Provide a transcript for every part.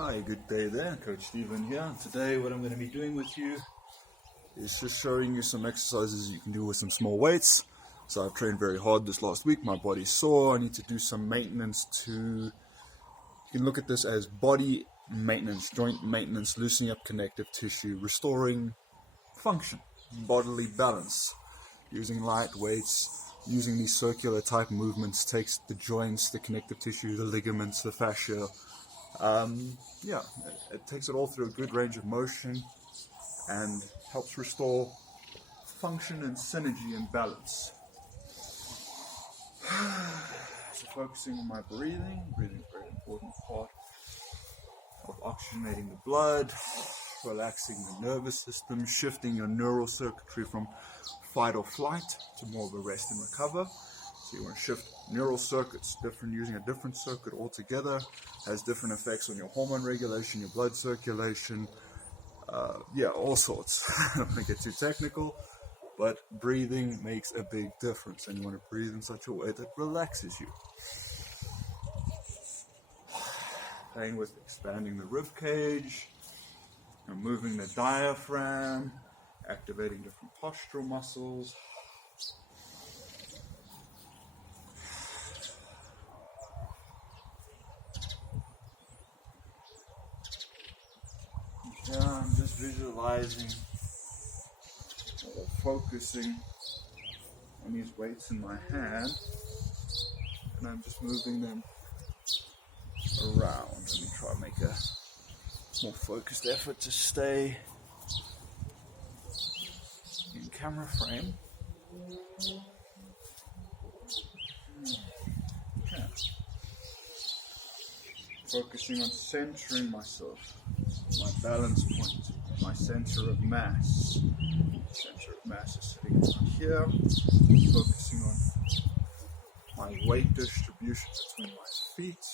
Hi, good day there, Coach Stephen here. Today what I'm going to be doing with you is just showing you some exercises you can do with some small weights. So I've trained very hard this last week, my body's sore, I need to do some maintenance you can look at this as body maintenance, joint maintenance, loosening up connective tissue, restoring function, bodily balance, using light weights, using these circular type movements, takes the joints, the connective tissue, the ligaments, the fascia, it takes it all through a good range of motion and helps restore function and synergy and balance. So focusing on my breathing is a very important part of oxygenating the blood, relaxing the nervous system, shifting your neural circuitry from fight or flight to more of a rest and recover. So you want to shift neural circuits, using a different circuit altogether, has different effects on your hormone regulation, your blood circulation, all sorts. I don't want to get too technical, but breathing makes a big difference, and you want to breathe in such a way that relaxes you. Playing with expanding the rib cage, moving the diaphragm, activating different postural muscles. Yeah, I'm just visualizing or focusing on these weights in my hand, and I'm just moving them around. Let me try and make a more focused effort to stay in camera frame. Okay. Focusing on centering myself, my balance point, my center of mass. Center of mass is sitting right here. Focusing on my weight distribution between my feet,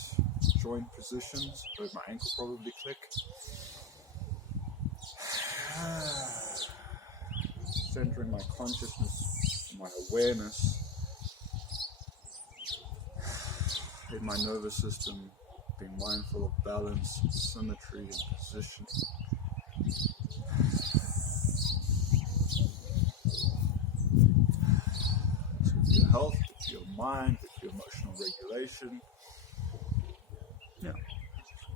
joint positions. Heard my ankle probably click. Centering my consciousness, my awareness in my nervous system, being mindful of balance, symmetry, and positioning. It's good for your health, good for your mind, good for your emotional regulation. Yeah,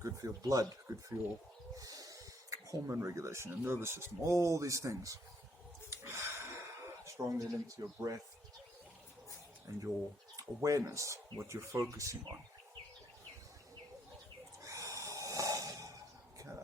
good for your blood, good for your hormone regulation and nervous system, all these things. Strongly linked to your breath and your awareness, what you're focusing on. Okay.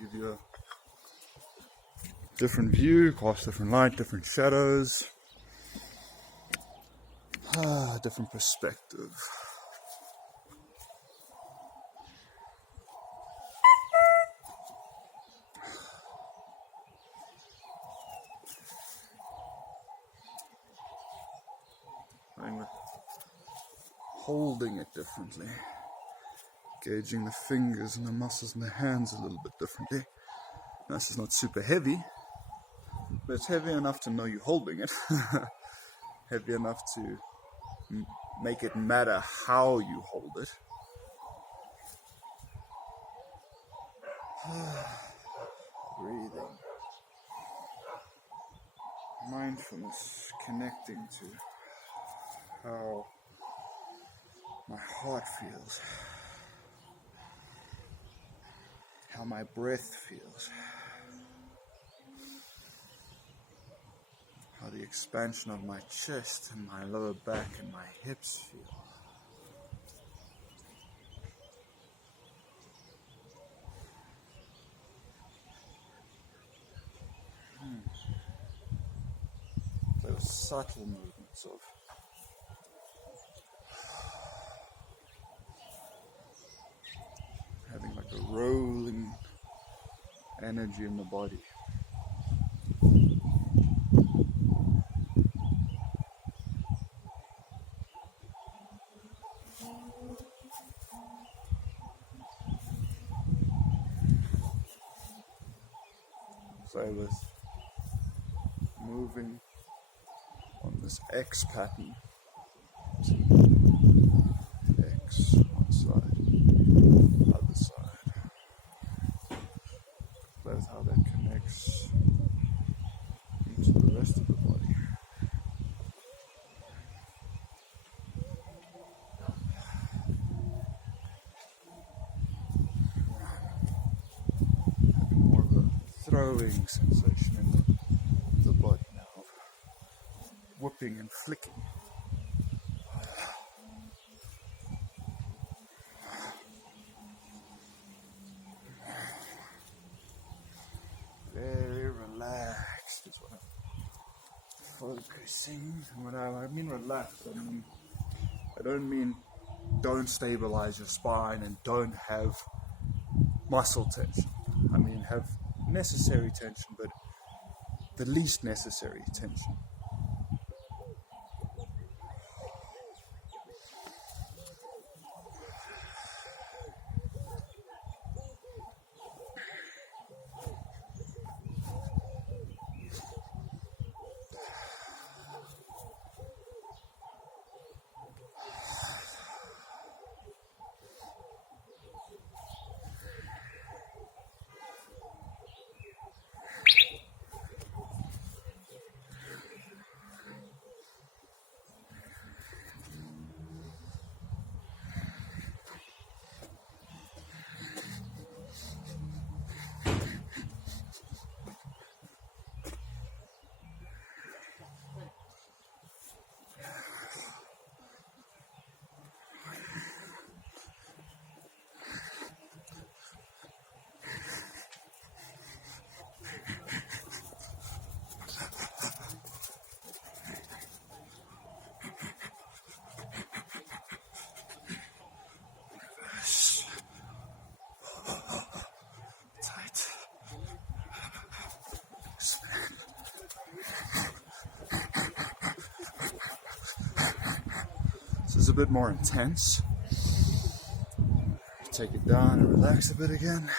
Give you a different view, cast different light, different shadows, different perspective. Holding it differently, gauging the fingers and the muscles in the hands a little bit differently. Now, this is not super heavy, but it's heavy enough to know you're holding it. Heavy enough to make it matter how you hold it. Breathing. mindfulness, connecting to how my heart feels, how my breath feels, how the expansion of my chest and my lower back and my hips feel. Those subtle movements of having like a rolling energy in the body. So I was moving on this X pattern. X, one side, other side. That's how that connects into the rest of the body. Having more of a throwing sensation in the body now, of whipping and flicking. Very relaxed is what I'm focusing. And when I mean relaxed, I don't mean don't stabilize your spine and don't have muscle tension. I mean have necessary tension, but the least necessary tension. Is a bit more intense. Take it down and relax a bit again.